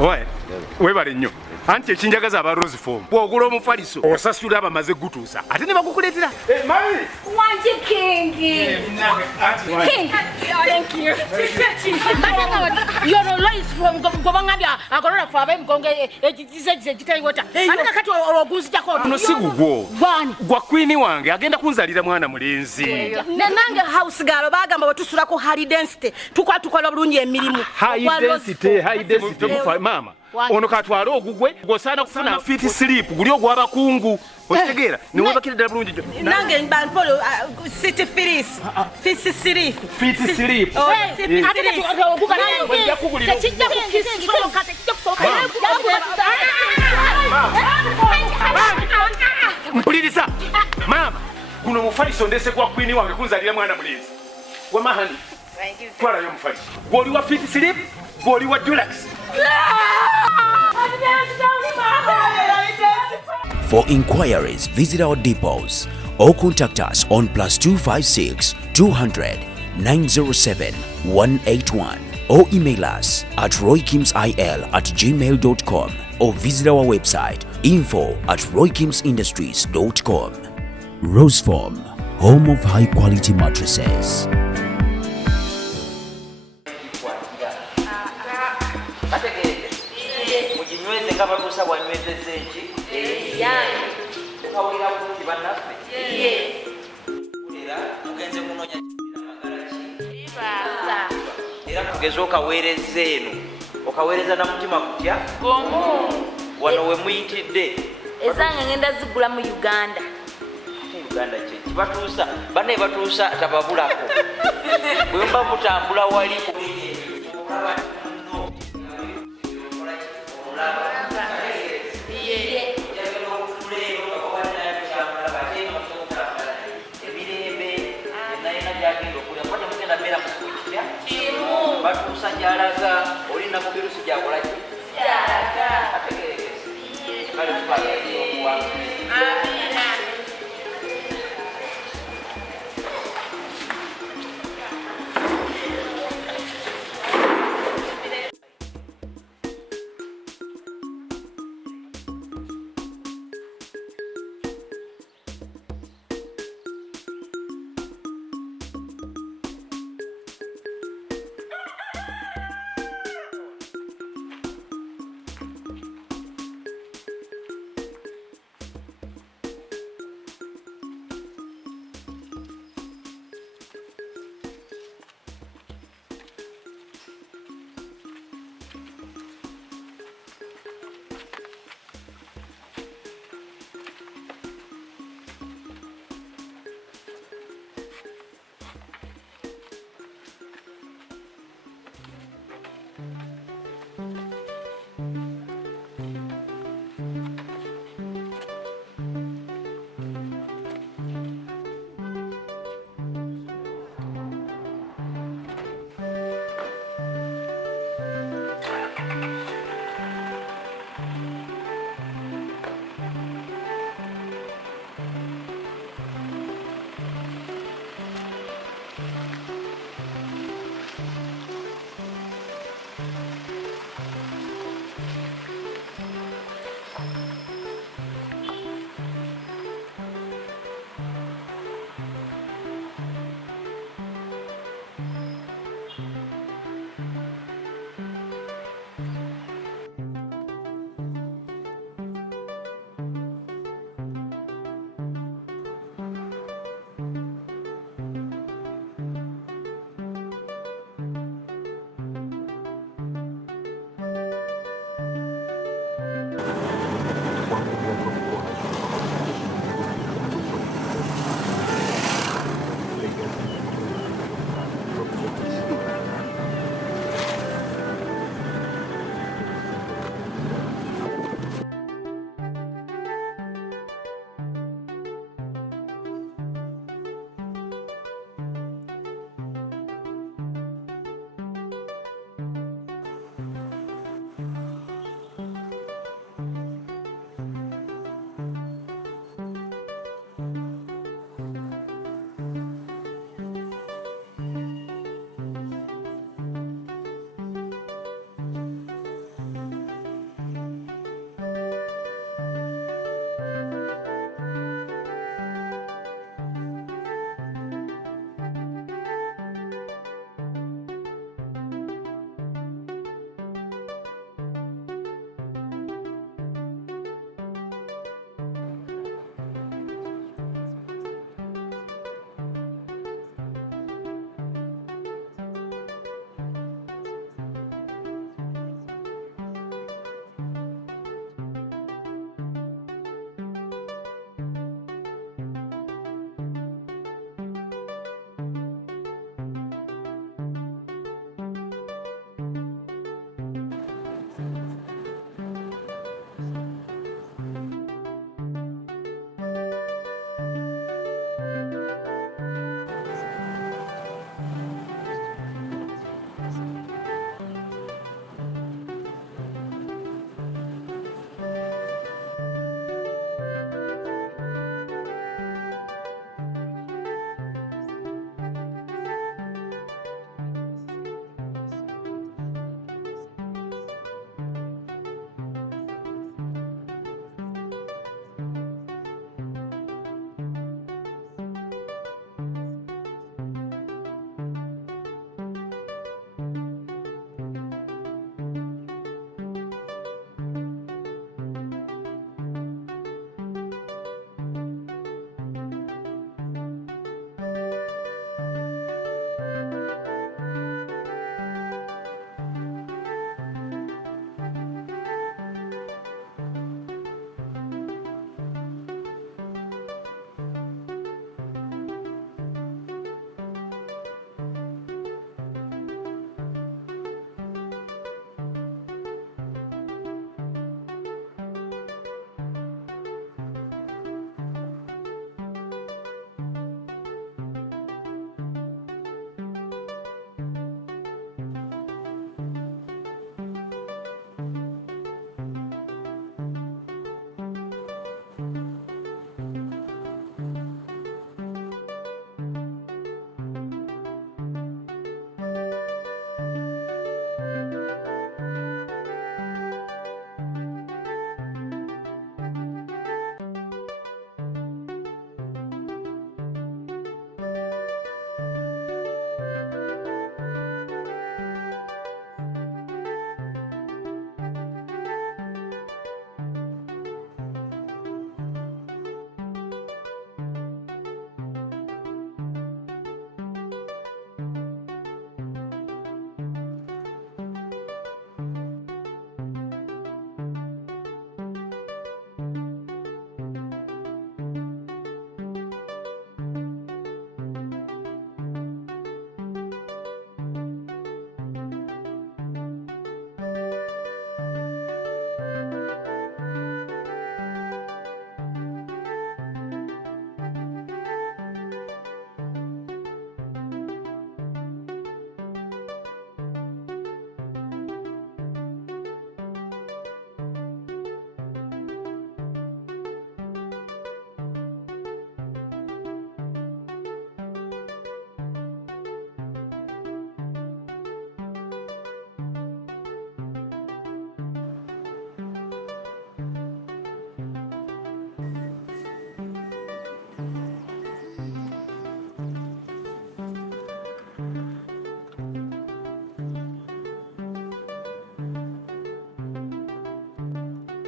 Oye, webale nnyo. Anti ekinjagaza aba Rose Form. Bw'ogula omufaliso osasula abamaze gutuusa. Ate ne bakukuleetera. Mami! Wanje Kingi. King. Thank you. You're always from Gobangabia. Agora fa ba mgonge ekize kitayota. Alika kati oguzi jako. No sigugwo. Bani. Gwa queen wange agenda kunzalira mwana mulenzi. Nange house girl bagamba batusula ko high density. Tukola bulungi emirimu. High density mama. Ono katwala ogugwe gosana kufuna fit sleep guli ogwaba kungu otegeera ne wabakirira bulungi jo nange mbanpolo city filis fit sleep mpuliriza mama kuno mufaliso ndese kwa queen wange kunzalira mwana mulenzi wamahani twala yo mufaliso goli wa fit sleep goli wa deluxe. For inquiries, visit our depots or contact us on +256 200 907 181 or email us at roykimsil@gmail.com or visit our website info@roykimsindustries.com. Rose Form, home of high quality mattresses. Tugeze okaweereza eno okaweereza na mutima kutya gomu wano we muyitidde ezange ngenda zigula mu Uganda kye batuusa bane batuusa tababulako bwe mba mutambula wali batuusa gyalaga olina ku birusi gyakolaki ategerekese kale tubaokuwa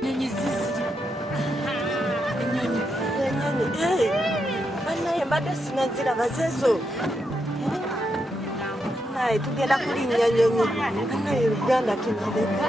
Nyonyi ziziri. Nyonyi. Banaye mbadde sinaziraba zezo. Naye tugenda kulinnya nyonyi. Banaye Uganda tunaleka.